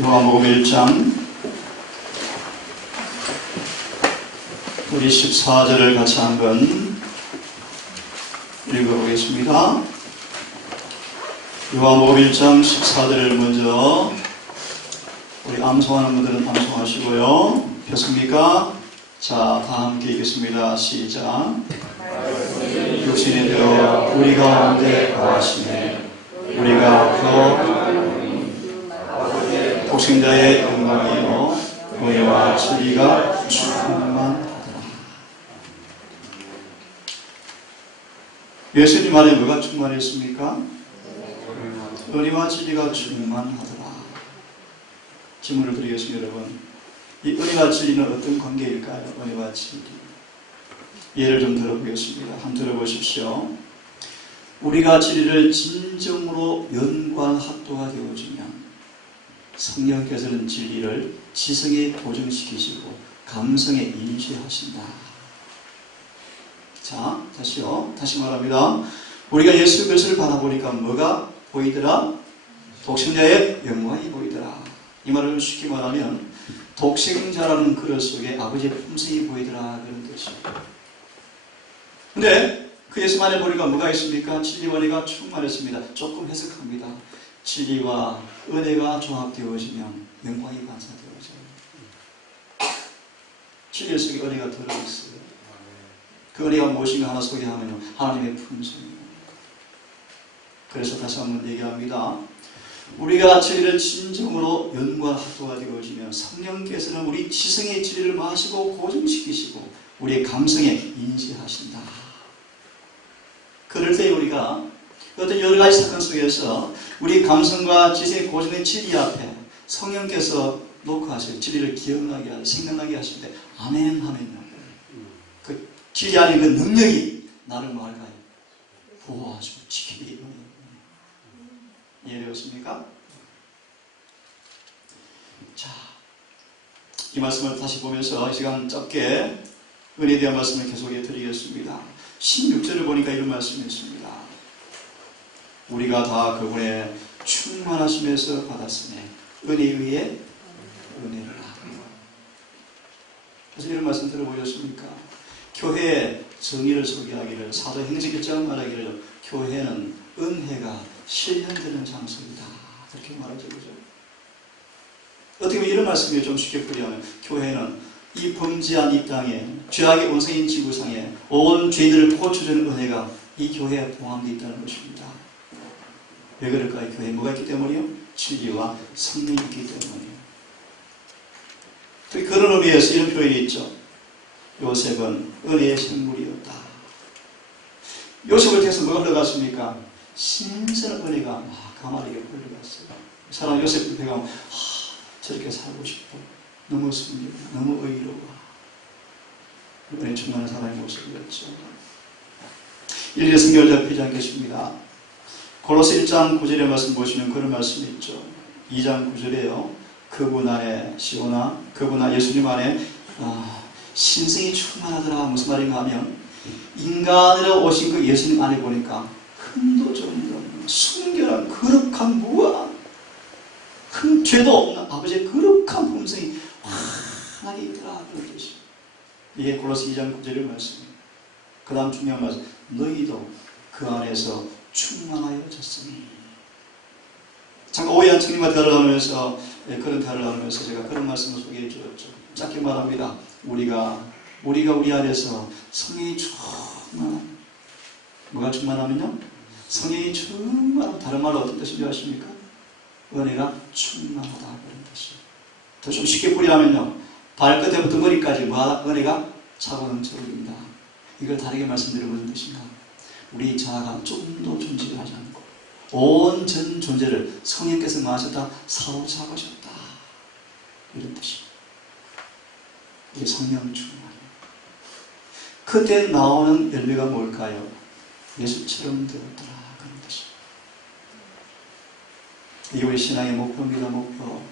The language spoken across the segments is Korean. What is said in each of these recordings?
요한복음 1장 우리 14절을 같이 한번 읽어보겠습니다. 요한복음 1장 14절을 먼저 우리 암송하는 분들은 암송하시고요. 폈습니까? 자, 다 함께 읽겠습니다. 시작. 육신이 되어 우리 가운데 거하시네. 우리가 그 독생자의 영광이요 은혜와 진리가 충만하더라. 예수님 안에 뭐가 충만했습니까? 은혜와 진리가 충만하더라. 질문을 드리겠습니다. 여러분, 이 은혜와 진리는 어떤 관계일까요? 은혜와 진리. 예를 좀 들어보겠습니다. 한번 들어보십시오. 우리가 진리를 진정으로 연관합도가 되어지면 성령께서는 진리를 지성에 고정시키시고 감성에 인지하신다. 자, 다시요. 다시 말합니다. 우리가 예수 그리스도를 바라보니까 뭐가 보이더라? 독생자의 영광이 보이더라. 이 말을 쉽게 말하면 독생자라는 그릇 속에 아버지의 품성이 보이더라 그런 뜻입니다. 근데 그 예수 안에 보니까 뭐가 있습니까? 진리와 은혜가 충만했습니다. 조금 해석합니다. 진리와 은혜가 종합되어지면 영광이 반사되어져요. 진리 속에 은혜가 들어있어요. 그 은혜가 무엇인가 하나 소개하면요, 하나님의 품성이에요. 그래서 다시 한번 얘기합니다. 우리가 진리를 진정으로 연관합도가 되어지면 성령께서는 우리 지성의 진리를 마시고 고정시키시고 우리의 감성에 인지하신다. 그럴 때 우리가 어떤 여러 가지 사건 속에서 우리 감성과 지성의 고정된 진리 앞에 성령께서 놓고 하실 진리를 기억나게 하시고 생각나게 하실 때 아멘 하면요, 그 진리 안에 그 능력이 나를 말가요 보호하시고 지키기 원해요. 이해되었습니까? 자, 이 말씀을 다시 보면서 시간 짧게 은혜에 대한 말씀을 계속해 드리겠습니다. 16절을 보니까 이런 말씀이 있습니다. 우리가 다 그분의 충만하심에서 받았으니 은혜에 의해 은혜를 하고. 그래서 이런 말씀 들어보셨습니까? 교회의 정의를 소개하기를, 사도행전 1장 말하기를 교회는 은혜가 실현되는 장소이다. 그렇게 말하죠. 그죠? 어떻게 보면 이런 말씀이 좀 쉽게 풀이하면 교회는 이 범죄한 이 땅에 죄악의 원성인 지구상에 온 죄인들을 고쳐주는 은혜가 이 교회에 포함되어 있다는 것입니다. 왜 그럴까요? 교회에 뭐가 있기 때문이요? 진리와 성령이 있기 때문이에요. 그런 의미에서 이런 표현이 있죠. 요셉은 은혜의 생물이었다. 요셉을 통해서 뭐가 흘러갔습니까? 신선한 은혜가 막 가만히게 흘러갔어요. 사람 요셉을 배가면 저렇게 살고 싶어. 너무 순결해. 너무 의로워. 은혜 충만한 사람의 모습이었죠. 일일이 성경을 잡히지 않겠습니다. 골로새 1장 9절의 말씀 보시면 그런 말씀이 있죠. 2장 9절에요. 그분 안에 시오나 그분 안에 예수님 안에 신성이 충만하더라. 무슨 말인가 하면 인간으로 오신 그 예수님 안에 보니까 흠도 좀 없는 순결한 거룩한 무한 흠 죄도 없는 아버지의 거룩한 품성이 환하게 있더라. 그런 뜻이에요. 이게 골로새 2장 9절의 말씀입니다. 그 다음 중요한 말씀, 너희도 그 안에서 충만하여졌으니. 잠깐 오해한 청님과 대화를 하면서 그런 대화를 하면서 제가 그런 말씀을 소개해 주었죠. 짧게 말합니다. 우리가 우리 안에서 성령이 충만한, 뭐가 충만하면요? 성령이 충만한, 다른 말로 어떤 뜻인지 아십니까? 은혜가 충만하다 그런 뜻이에요. 더 좀 쉽게 풀이하면요, 발끝에부터 머리까지 은혜가 차고 넘쳐버립니다. 이걸 다르게 말씀드리면 무슨 뜻인가? 우리 자아가 좀도 존재하지 않고 온 전 존재를 성령께서 마셨다 사로잡으셨다 이런 뜻입니다. 이게 성령 충만이에요. 그때 나오는 열매가 뭘까요? 예수처럼 되었더라 그런 뜻입니다. 이게 우리 신앙의 목표입니다. 목표.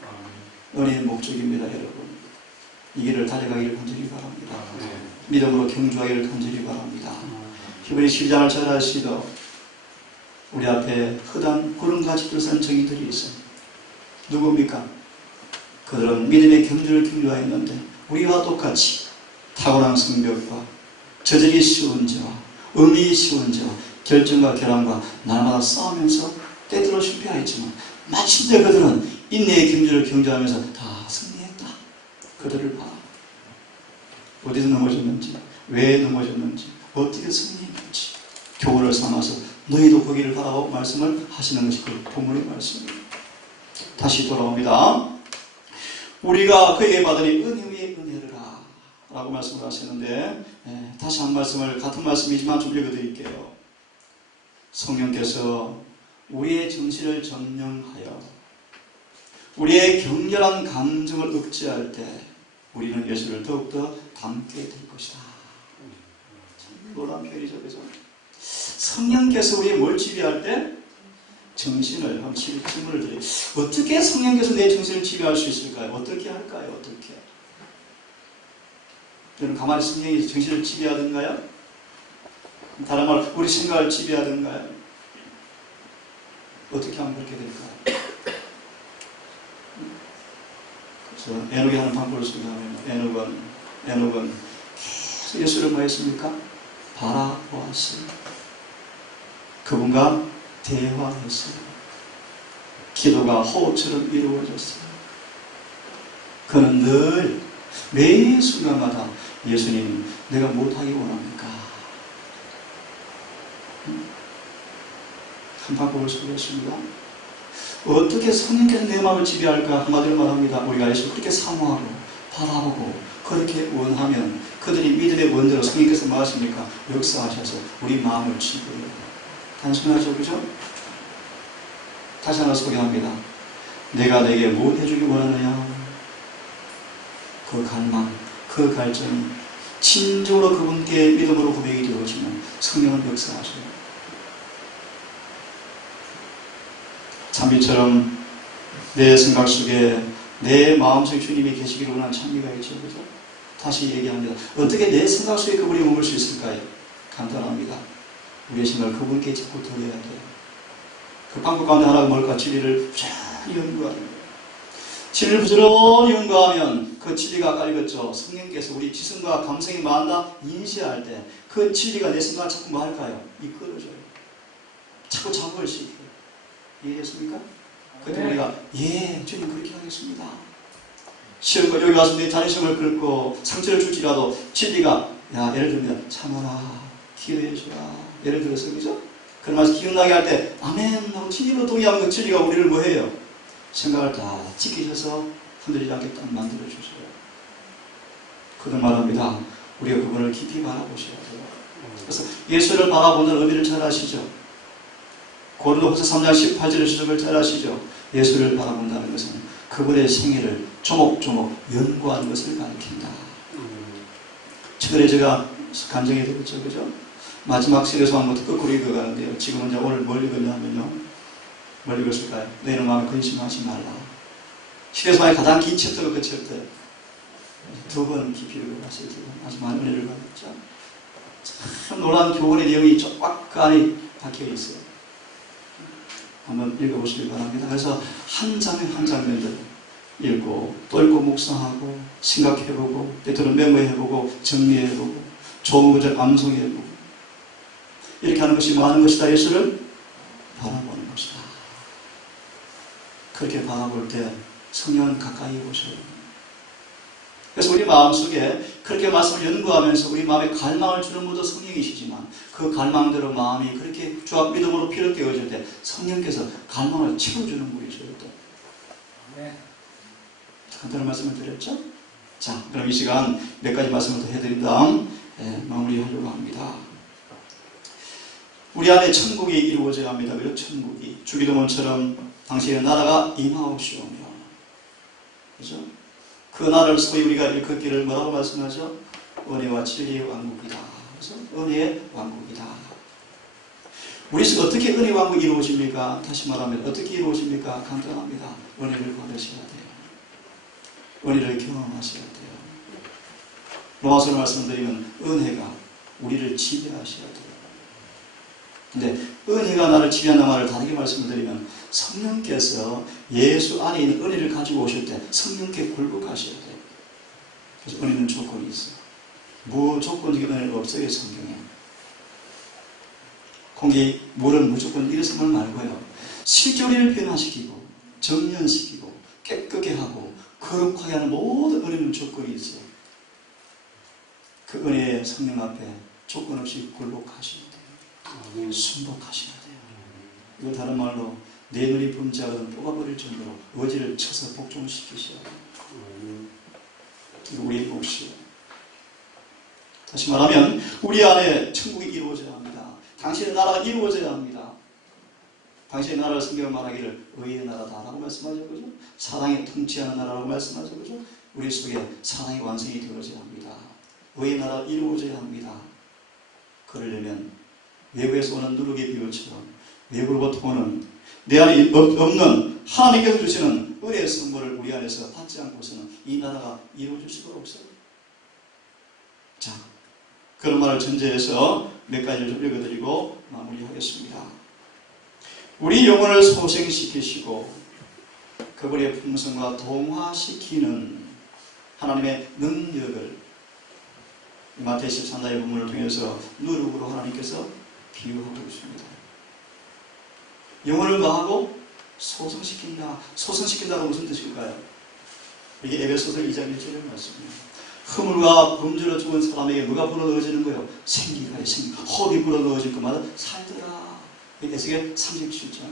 은혜의 목적입니다. 여러분, 이 길을 달려가기를 간절히 바랍니다. 믿음으로 경주하기를 간절히 바랍니다. 히브리 12장을 잘 아시도 우리 앞에 허당 구름같이 둘러싼 정의들이 있어요. 누굽니까? 그들은 믿음의 경주를 경주하였는데 우리와 똑같이 탁월한 성벽과 저절이 쉬운 죄와 의미 쉬운 죄와 결정과 결함과 날마다 싸우면서 때때로 실패하였지만 마침내 그들은 인내의 경주를 경주하면서 다 승리했다. 그들을 봐. 어디서 넘어졌는지, 왜 넘어졌는지, 어떻게 승리했는지 교훈을 삼아서 너희도 거기를 가라고 말씀을 하시는 것이 그 본문의 말씀입니다. 다시 돌아옵니다. 우리가 그에게 받으니 은혜 위에 은혜를 라고 말씀을 하시는데, 다시 한 말씀을, 같은 말씀이지만 좀 읽어드릴게요. 성령께서 우리의 정신을 점령하여 우리의 격렬한 감정을 억제할 때 우리는 예수를 더욱더 닮게 될 것이다. 참 놀라운 표현이죠, 그죠? 성령께서 우리의 뭘 지배할 때? 정신을, 한번 질문을 드려요. 어떻게 성령께서 내 정신을 지배할 수 있을까요? 어떻게 할까요? 어떻게? 여러분 가만히 성령이 정신을 지배하던가요? 다른 말, 우리 생각을 지배하던가요? 어떻게 하면 그렇게 될까요? 그래서 에녹이 하는 방법을 소개하면 에녹은 계속 예수를 뭐 했습니까? 바라보았어요. 그분과 대화했어요. 기도가 호흡처럼 이루어졌어요. 그는 늘 매 순간마다 예수님, 내가 못하기 원합니까? 한 방법을 소개했습니다. 어떻게 성령께서 내 마음을 지배할까? 한마디로 말합니다. 우리가 예수 그렇게 사모하고 바라보고 그렇게 원하면 그들이 믿음의 원대로 성령께서 뭐 하십니까? 역사하셔서 우리 마음을 지배해요. 단순하죠, 그죠? 다시 하나 소개합니다. 내가 내게 뭐 해주기 원하느냐? 그 갈망, 그 갈증이 진정으로 그분께 믿음으로 고백이 되어지면 성령은 역사하셔요. 찬미처럼 내 생각 속에 내 마음속에 주님이 계시기를 원하는 찬미가 있죠, 그죠? 다시 얘기합니다. 어떻게 내 생각 속에 그분이 머물 수 있을까요? 간단합니다. 우리의 생각을 그분께 자꾸 드려야 돼요. 그 방법 가운데 하나가 뭘까? 진리를 잘 연구하는 거예요. 진리를 부지런히 연구하면 그 진리가 아까 읽었죠. 성령께서 우리 지성과 감성이 많다 인지할 때 그 진리가 내 생각을 자꾸 뭐 할까요? 이끌어줘요. 자꾸 잡을 수 있게. 이해했습니까? 그때 우리가 주님 그렇게 하겠습니다. 시험과 여기 와서 내 자존심을 긁고 상처를 줄지라도 진리가 예를 들면 참아라, 기도해주라. 예를 들어서 그죠? 그러면서 기억나게 할 때 아멘 하고 진리로 동의하면 그 진리가 우리를 뭐 해요? 생각을 다 지키셔서 흔들리지 않게 딱 만들어주세요. 그런 말합니다. 우리가 그분을 깊이 바라보셔야 돼요. 그래서 예수를 바라보는 의미를 잘 아시죠? 고린도후서 3장 18절의 수적을 잘 아시죠? 예수를 바라본다는 것은 그분의 생애를 조목조목 연구하는 것을 가리킨다. 최근에 제가 간증이 되었죠, 그죠? 마지막 시대에서 한 것도 거꾸로 읽어가는데요. 지금은 이제 오늘 뭘 읽었냐면요. 뭘 읽었을까요? 너희는 마음에 근심하지 말라. 시대에서 가장 긴 챕터가 그 챕터. 2번 깊이 읽어봤어요. 2번. 아주 많은 은혜를 받았죠. 참 놀라운 교훈의 내용이 쫙 그 안에 박혀 있어요. 한번 읽어보시기 바랍니다. 그래서 한 장면 한 장면들 읽고 또 읽고 묵상하고 생각해보고 때때로 메모해보고 정리해보고 좋은 구절 암송해보고 이렇게 하는 것이 뭐 하는 것이다? 예수를 바라보는 것이다. 그렇게 바라볼 때 성령은 가까이 오셔요. 그래서 우리 마음속에 그렇게 말씀을 연구하면서 우리 마음에 갈망을 주는 분도 성령이시지만 그 갈망대로 마음이 그렇게 주 앞 믿음으로 피를 떼어질 때 성령께서 갈망을 채워주는 분이셔요. 네. 간단한 말씀을 드렸죠? 자, 그럼 이 시간 몇 가지 말씀을 더 해드린 다음 마무리하려고 합니다. 우리 안에 천국이 이루어져야 합니다. 그리고 천국이 주기도문처럼 당시의 나라가 임하옵시오며, 그죠? 그 나라를 소위 우리가 일컫기를 뭐라고 말씀하죠? 은혜와 진리의 왕국이다. 그래서 은혜의 왕국이다. 우리는 어떻게 은혜의 왕국이 이루어집니까? 다시 말하면 어떻게 이루어집니까? 간단합니다. 은혜를 받으셔야 돼요. 은혜를 경험하셔야 돼요. 로마서를 말씀드리면 은혜가 우리를 지배하셔야 돼요. 근데 은혜가 나를 지배한다는 말을 다르게 말씀을 드리면 성령께서 예수 안에 있는 은혜를 가지고 오실 때 성령께 굴복하셔야 돼요. 그래서 은혜는 조건이 있어요. 무조건적인 은혜는 없어요, 성경에. 공기, 물은 무조건 일어서만 말고요. 실제 우리를 변화시키고 정련시키고 깨끗게 하고 거룩하게 하는 모든 은혜는 조건이 있어요. 그 은혜의 성령 앞에 조건 없이 굴복하셔야 돼요. 순복하셔야 돼요. 이거 다른 말로 내 눈이 범죄하거든 뽑아버릴 정도로 어지를 쳐서 복종시키셔야 돼요. 이거 우리의 몫이에요. 다시 말하면 우리 안에 천국이 이루어져야 합니다. 당신의 나라가 이루어져야 합니다. 당신의 나라를 성경은 말하기를 의의 나라다라고 말씀하죠. 그죠? 사랑이 통치하는 나라라고 말씀하죠. 그죠? 우리 속에 사랑의 완성이 되어져야 합니다. 의의 나라가 이루어져야 합니다. 그러려면 외부에서 오는 누룩의 비유처럼 외부로부터 오는 내 안에 없는 하나님께서 주시는 은혜의 선물을 우리 안에서 받지 않고서는 이 나라가 이루어질 수가 없어요. 자, 그런 말을 전제해서 몇 가지를 좀 읽어드리고 마무리하겠습니다. 우리 영혼을 소생시키시고 그분의 풍성과 동화시키는 하나님의 능력을 마태복음 13장의 본문을 통해서 누룩으로 하나님께서 비유하고 있습니다. 영혼을 뭐하고? 소생시킨다. 소생시킨다가 무슨 뜻일까요? 이게 에베소서 2장 1절의 말씀입니다. 허물과 범죄로 죽은 사람에게 뭐가 불어넣어지는 거예요? 생기가 생기. 호흡이 불어넣어질 것마다 살더라. 에스겔 37장.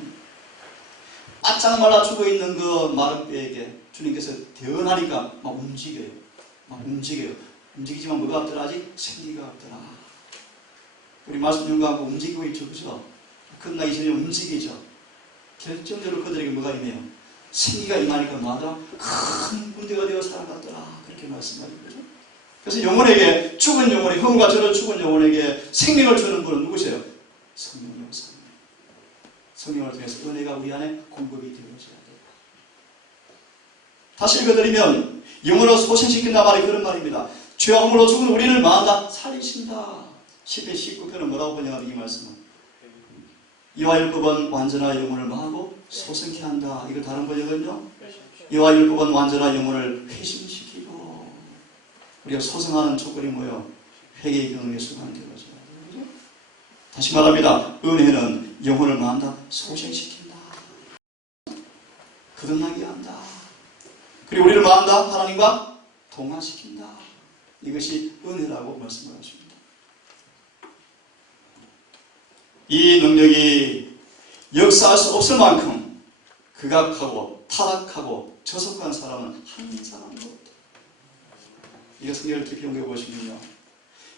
바짝 말라 죽어있는 그 마른 뼈에게 주님께서 대언하니까 막 움직여요. 막 움직여요. 움직이지만 뭐가 없더라? 아직 생기가 없더라. 우리 말씀 중과 움직이고 있죠. 그죠? 끝나기 전에 움직이죠. 결정적으로 그들에게 뭐가 있네요? 생기가 임하니까 뭐하더라? 큰 군대가 되어 살아갔더라. 그렇게 말씀하죠. 그죠? 그래서 영혼에게, 죽은 영혼이, 허물과 저를 죽은 영혼에게 생명을 주는 분은 누구세요? 성령이요, 성령. 성령을 통해서 은혜가 우리 안에 공급이 되어져야 돼요. 다시 읽어드리면 영혼을 소생시킨다 말이 그런 말입니다. 죄와 허물로 죽은 우리를 마다 살리신다. 10편 19편은 뭐라고 번역하는 이 말씀은? 이와 율법은 완전한 영혼을 뭐하고? 소생케 한다. 이거 다른 번역은요? 이와 율법은 완전한 영혼을 회심시키고. 우리가 소생하는 조건이 뭐예요? 회개의 경험의 순간이 되어져야 돼요. 다시 말합니다. 은혜는 영혼을 뭐한다? 소생시킨다. 거듭나게 한다. 그리고 우리를 뭐한다? 하나님과 동화시킨다. 이것이 은혜라고 말씀을 하십니다. 이 능력이 역사할 수 없을 만큼 극악하고 타락하고 저속한 사람은 한 사람도 없다. 이거 성경을 깊이 연구해 보시면요.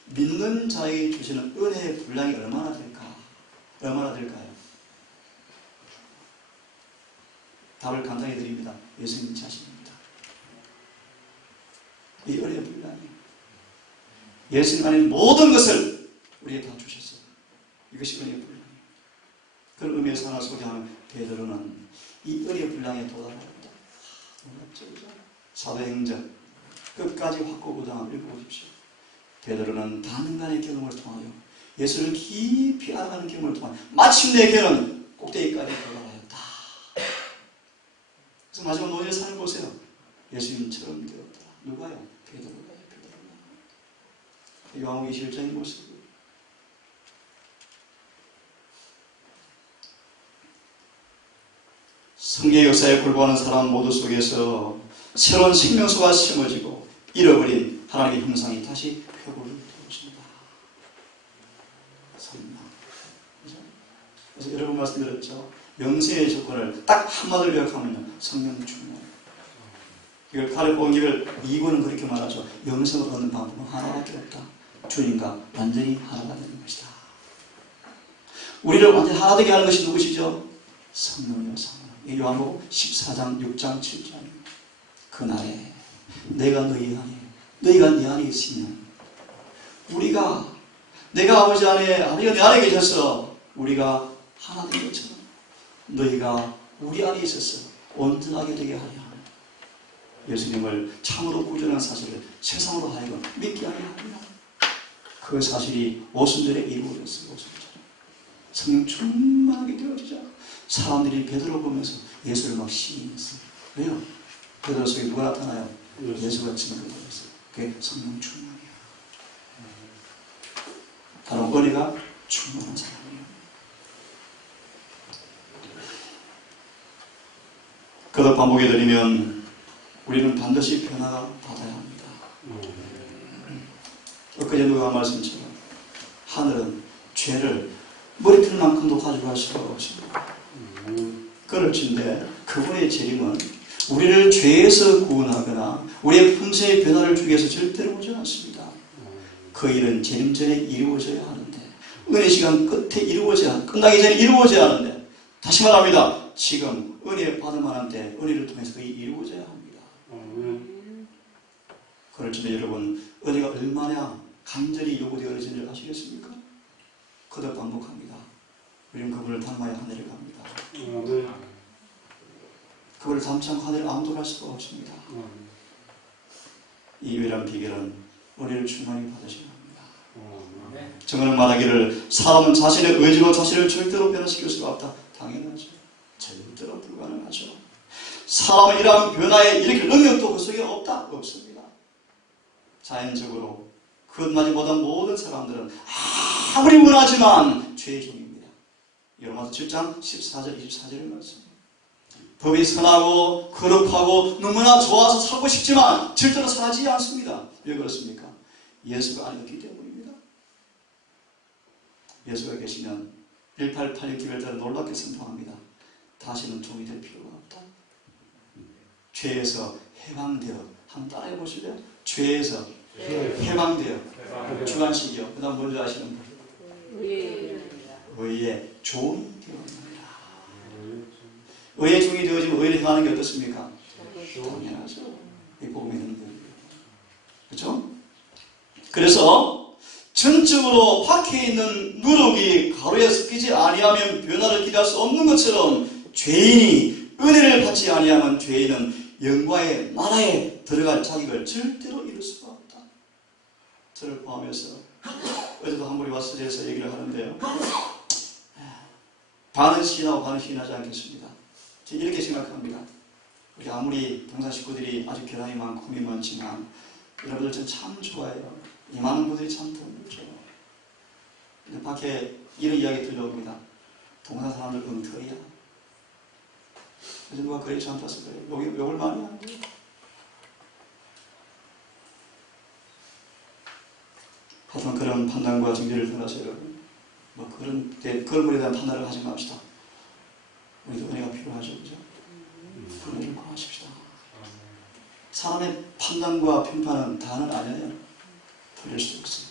믿는 자에게 주시는 은혜의 분량이 얼마나 될까? 얼마나 될까요? 답을 간단히 드립니다. 예수님 자신입니다. 이 은혜의 분량이 예수님 안에 모든 것을 우리에게 다 주셨어요. 이것이 은혜의 분량이에요. 그런 의미에서 하나 소개하는 베드로는 이 은혜의 분량에 도달합니다. 놀랍죠? 사도행전 끝까지 확고부당함을 읽어보십시오. 베드로는 단간의 경험을 통하여 예수를 깊이 알아가는 경험을 통하여 마침내 그는 꼭대기까지 도달하였다. 그래서 마지막 노예의 삶을 보세요. 예수님처럼 되었다. 누가요? 베드로가요. 요한복음 21장의 모습. 성경의 역사에 굴복하는 사람 모두 속에서 새로운 생명수가 심어지고 잃어버린 하나님의 형상이 다시 회복을 되어집니다. 성령. 그래서 여러분 말씀드렸죠. 영생의 조건을 딱 한마디로 요약하면요. 성령 충만. 이걸 가르쳐보기를 미국은 그렇게 말하죠. 영생을 얻는 방법은 하나밖에 없다. 주님과 완전히 하나가 되는 것이다. 우리를 완전히 하나 되게 하는 것이 누구시죠? 성령이요, 성령. 이 요한복음 14장, 6장, 7장입니다. 그날에 내가 너희 안에, 너희가 내 안에 있으면 내가 아버지 안에, 아버지가 내 안에 계셔서 우리가 하나 된 것처럼 너희가 우리 안에 있어서 온전하게 되게 하려 하는 예수님을 참으로 구원한 사실을 세상으로 하여금 믿게 하려 합니다. 그 사실이 오순절에 이루어졌어요. 오순절. 성령 충만하게 되어지자 사람들이 베드로 보면서 예수를 막 시인했어요. 왜요? 베드로 속에 누가 나타나요? 예수가 증거되었어요. 그게 성령 충만이에요. 바로 은혜가 충만한 사람이에요. 거듭 반복해드리면 우리는 반드시 변화가 받아야 합니다. 엊그제 누가 한 말씀처럼 하늘은 죄를 머리털만큼도 가져갈 수가 없습니다. 그럴진데 그분의 재림은 우리를 죄에서 구원하거나 우리의 품새의 변화를 주기 위해서 절대로 오지 않습니다. 그 일은 재림 전에 이루어져야 하는데, 은혜 시간 끝에 끝나기 전에 이루어져야 하는데, 다시 말합니다. 지금 은혜 받을 만한 때 은혜를 통해서 그게 이루어져야 합니다. 그럴지도 여러분, 은혜가 얼마나 간절히 요구되어지는지 아시겠습니까? 거듭 반복합니다. 우리는 그분을 닮아야 하늘에 갑니다. 그분을 닮지 않고 하늘에 아무도 갈 수가 없습니다. 이 유일한 비결은 은혜를 충만히 받으셔야 합니다. 정언은 말하기를 사람은 자신의 의지로 자신을 절대로 변화시킬 수가 없다. 당연하죠. 절대로 불가능하죠. 사람은 이러한 변화에 일으킬 능력도 그 속에 없습니다. 자연적으로 그것마저 못한 모든 사람들은 아무리 원하지만 죄의 종입니다. 로마서 7장 14절 24절의 말씀. 법이 선하고 거룩하고 너무나 좋아서 살고 싶지만 절대로 선하지 않습니다. 왜 그렇습니까? 예수가 아니었기 때문입니다. 예수가 계시면 1886 기회를 따라 놀랍게 선포합니다. 다시는 종이 될 필요가 없다. 죄에서 해방되어, 한번 따라해 보실래요? 죄에서 해방되어. 주관식이요. 그 다음 뭔지 아시는 분? 의의 종이 되었느니라. 의의 종이 되어지면 의를 행하는 게 어떻습니까? 당연하죠. 이 복음이 있는 거예요. 그렇죠? 그래서 전적으로 박혀 있는 누룩이 가루에 섞이지 아니하면 변화를 기대할 수 없는 것처럼 죄인이 은혜를 받지 아니하면 죄인은 영광의 나라에 들어갈 자격을 절대로 이룰 수가 없다. 저를 포함해서 어제도 한 분이 와서 저에서 얘기를 하는데요. 반은 시인하고 반은 시인하지 않겠습니다. 저는 이렇게 생각합니다. 우리 아무리 동사 식구들이 아주 결함이 많고 흠이 많지만 여러분들 저는 참 좋아해요. 이 많은 분들이 참 드물죠. 근데 밖에 이런 이야기 들려옵니다. 동사 사람들 엉터리야. 그래서 누가 그래 저한테 왔을 거예요. 욕을 많이 하는 거예요. 하여튼 그런 판단과 정죄를 떠나서 여러분, 그런 물에 대한 판단을 하지 맙시다. 우리도 은혜가 필요하죠. 그죠? 은혜를 구하십시다. 사람의 판단과 평판은 다는 아니에요. 틀릴 수도 있어요.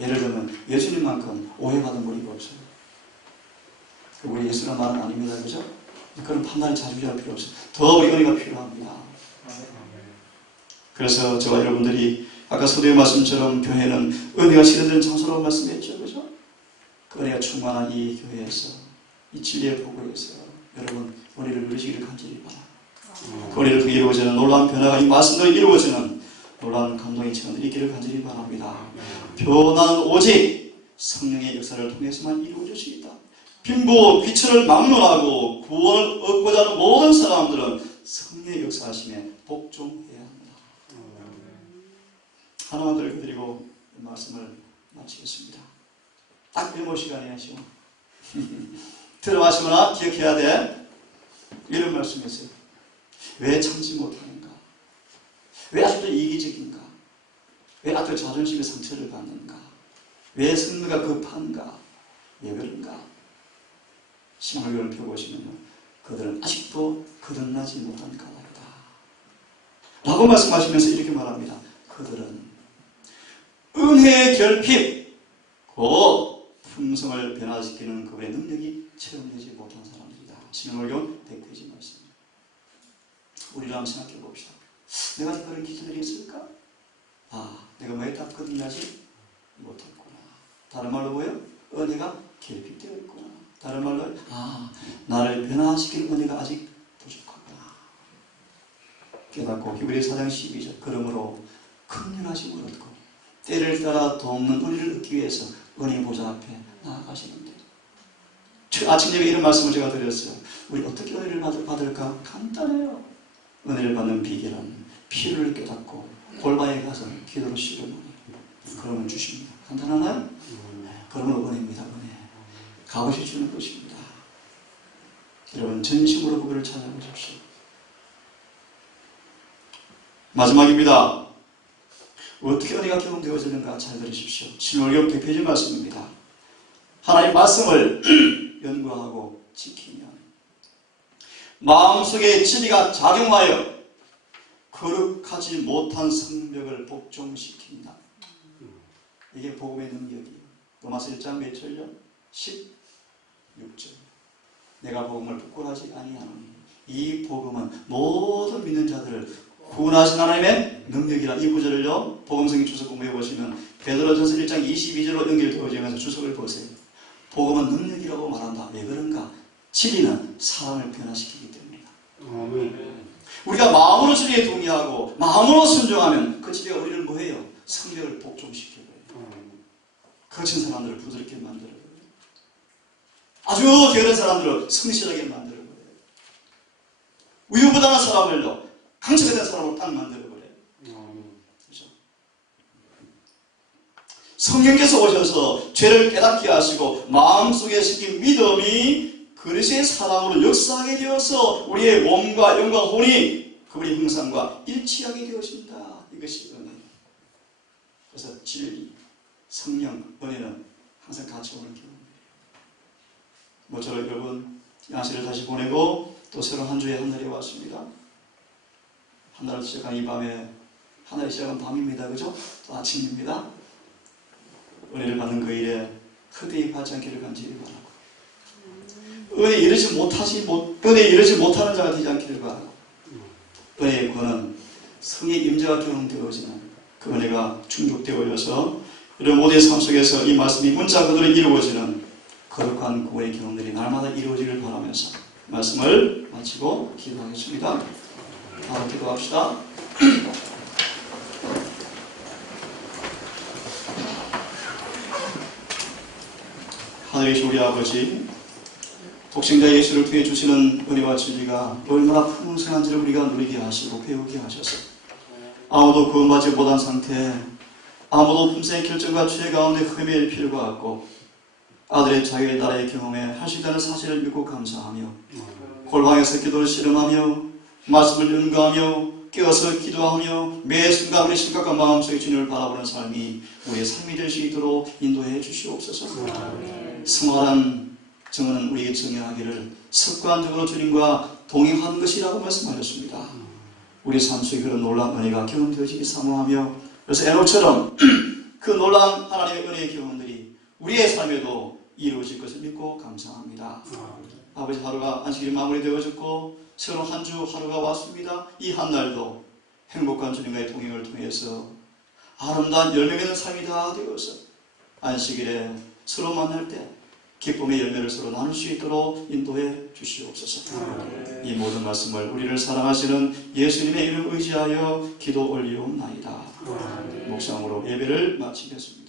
예를 들면 예수님만큼 오해받은 분이 없어요. 우리 예수란 말은 아닙니다. 그죠? 그런 판단이 자주할 필요 없어요. 더 우리 은혜가 필요합니다. 그래서 저와 여러분들이 아까 서두의 말씀처럼 교회는 은혜가 실현되는 장소라고 말씀했죠. 그죠? 그 은혜가 충만한 이 교회에서, 이 진리의 보고에서 여러분 은혜를 누리시기를 간절히 바랍니다. 그 은혜를 통해 이루어지는 놀라운 변화가 이 말씀대로 이루어지는 놀라운 감동의 체험들이 있기를 간절히 바랍니다. 변화는 오직 성령의 역사를 통해서만 이루어질 수 있다. 빈부 귀천을 막론하고 구원을 얻고자 하는 모든 사람들은 성령의 역사하심에 복종해야 합니다. 하나만 더 읽어드리고 말씀을 마치겠습니다. 딱 메모 시간이에요. 지금 들어마시거나 기억해야 돼. 이런 말씀이었어요. 왜 참지 못하는가? 왜 아직도 이기적인가? 왜 아직도 자존심의 상처를 받는가? 왜 승리가 급한가? 왜 그런가? 신학교를 펴보시면요, 그들은 아직도 거듭나지 못한 까닭이다 라고 말씀하시면서 이렇게 말합니다. 그들은 은혜의 결핍, 곧 품성을 변화시키는 그분의 능력이 체험되지 못한 사람들이다. 신학교 100페이지 말씀. 우리를 한번 생각해 봅시다. 내가 그런 기준들이 있을까? 내가 왜 딱 거듭나지 못했구나. 다른 말로 뭐예요? 은혜가 결핍되어 있구나. 다른 말로 나를 변화시키는 은혜가 아직 부족하구나. 깨닫고 히브리 4장 12절. 그러므로 긍휼하심을 얻고 때를 따라 돕는 은혜를 얻기 위해서 은혜 보좌 앞에 나아가시는데 아침 예배 이런 말씀을 제가 드렸어요. 우리 어떻게 은혜를 받을까? 간단해요. 은혜를 받는 비결은 피를 깨닫고 골방에 가서 기도로 실어놓으니 그러면 주십니다. 간단하나요? 그러면 은혜입니다. 은혜. 값없이 주는 것입니다. 여러분 전심으로 그분을 찾아보십시오. 마지막입니다. 어떻게 은혜가 경험되어지는가 잘 들으십시오. 신월경 대표적인 말씀입니다. 하나님의 말씀을 연구하고 지키면 마음속에 진리가 작용하여 거룩하지 못한 성벽을 복종시킵니다. 이게 복음의 능력이에요. 로마서 1장 몇 절요? 16절. 내가 복음을 부끄러워하지 아니하노니 이 복음은 모든 믿는 자들을 구원하신 하나님의 능력이라. 이 구절을요 복음성경 주석 공부해 보시면 베드로전서 1장 22절로 연결되어지면서 주석을 보세요. 복음은 능력이라고 말한다. 왜 그런가? 진리는 사람을 변화시키기 때문이다. 우리가 마음으로 진리에 동의하고 마음으로 순종하면 그 진리가 우리를 뭐해요? 성령을 복종시켜요. 거친 사람들을 부드럽게 만들어요. 아주 게으른 사람들을 성실하게 만들어버려요. 우유부단한 사람을요 강철이 된 사람으로 딱 만들어버려요. 그렇죠? 성령께서 오셔서 죄를 깨닫게 하시고 마음속에 심긴 믿음이 그리스도의 사랑으로 역사하게 되어서 우리의 몸과 영과 혼이 그분의 형상과 일치하게 되어진다. 이것이 은혜. 그래서 진리, 성령, 은혜는 항상 같이 오는 경험이에요. 모쪼록 여러분 양식을 다시 보내고 또 새로운 한 주의 한 날이 왔습니다. 한 날을 시작한 이 밤에 하나의 시작은 밤입니다. 그죠? 또 아침입니다. 은혜를 받는 그 일에 헛되이 받지 않기를 간절히 바라고 은혜에 이르지 못하는 자가 되지 않기를 바라고 은혜의 구원은 성의 임재가 경험되어지는 그 은혜가 충족되어져서 이런 모두의 삶 속에서 이 말씀이 문자 그대로 이루어지는 거룩한 구원의 경험들이 날마다 이루어지길 바라면서 말씀을 마치고 기도하겠습니다. 바로 기도합시다. 하늘이신 우리 아버지, 독생자 예수를 통해 주시는 은혜와 진리가 얼마나 풍성한지를 우리가 누리게 하시고 배우게 하셔서 아무도 구원받지 못한 상태, 아무도 품새의 결정과 죄 가운데 헤매일 필요가 없고 아들의 자유의 나라의 경험에 할 수 있다는 사실을 믿고 감사하며 골방에서 기도를 실험하며 말씀을 연구하며 깨어서 기도하며 매 순간 우리 심각과 마음속의 주님을 바라보는 삶이 우리의 삶이 될 수 있도록 인도해 주시옵소서. 성화란 정언은 우리에게 정의하기를 습관적으로 주님과 동행하는 것이라고 말씀하셨습니다. 우리 삶 속에 그런 놀라운 은혜가 경험되어지기 사모하며 그래서 에녹처럼 그 놀라운 하나님의 은혜의 경험들이 우리의 삶에도 이루어질 것을 믿고 감사합니다. 아버지, 하루가 안식일이 마무리되어졌고 새로운 한 주 하루가 왔습니다. 이 한 날도 행복한 주님과의 동행을 통해서 아름다운 열매 맺는 삶이 다 되어서 안식일에 서로 만날 때 기쁨의 열매를 서로 나눌 수 있도록 인도해 주시옵소서. 이 모든 말씀을 우리를 사랑하시는 예수님의 이름 의지하여 기도 올리옵나이다. 묵상으로 예배를 마치겠습니다.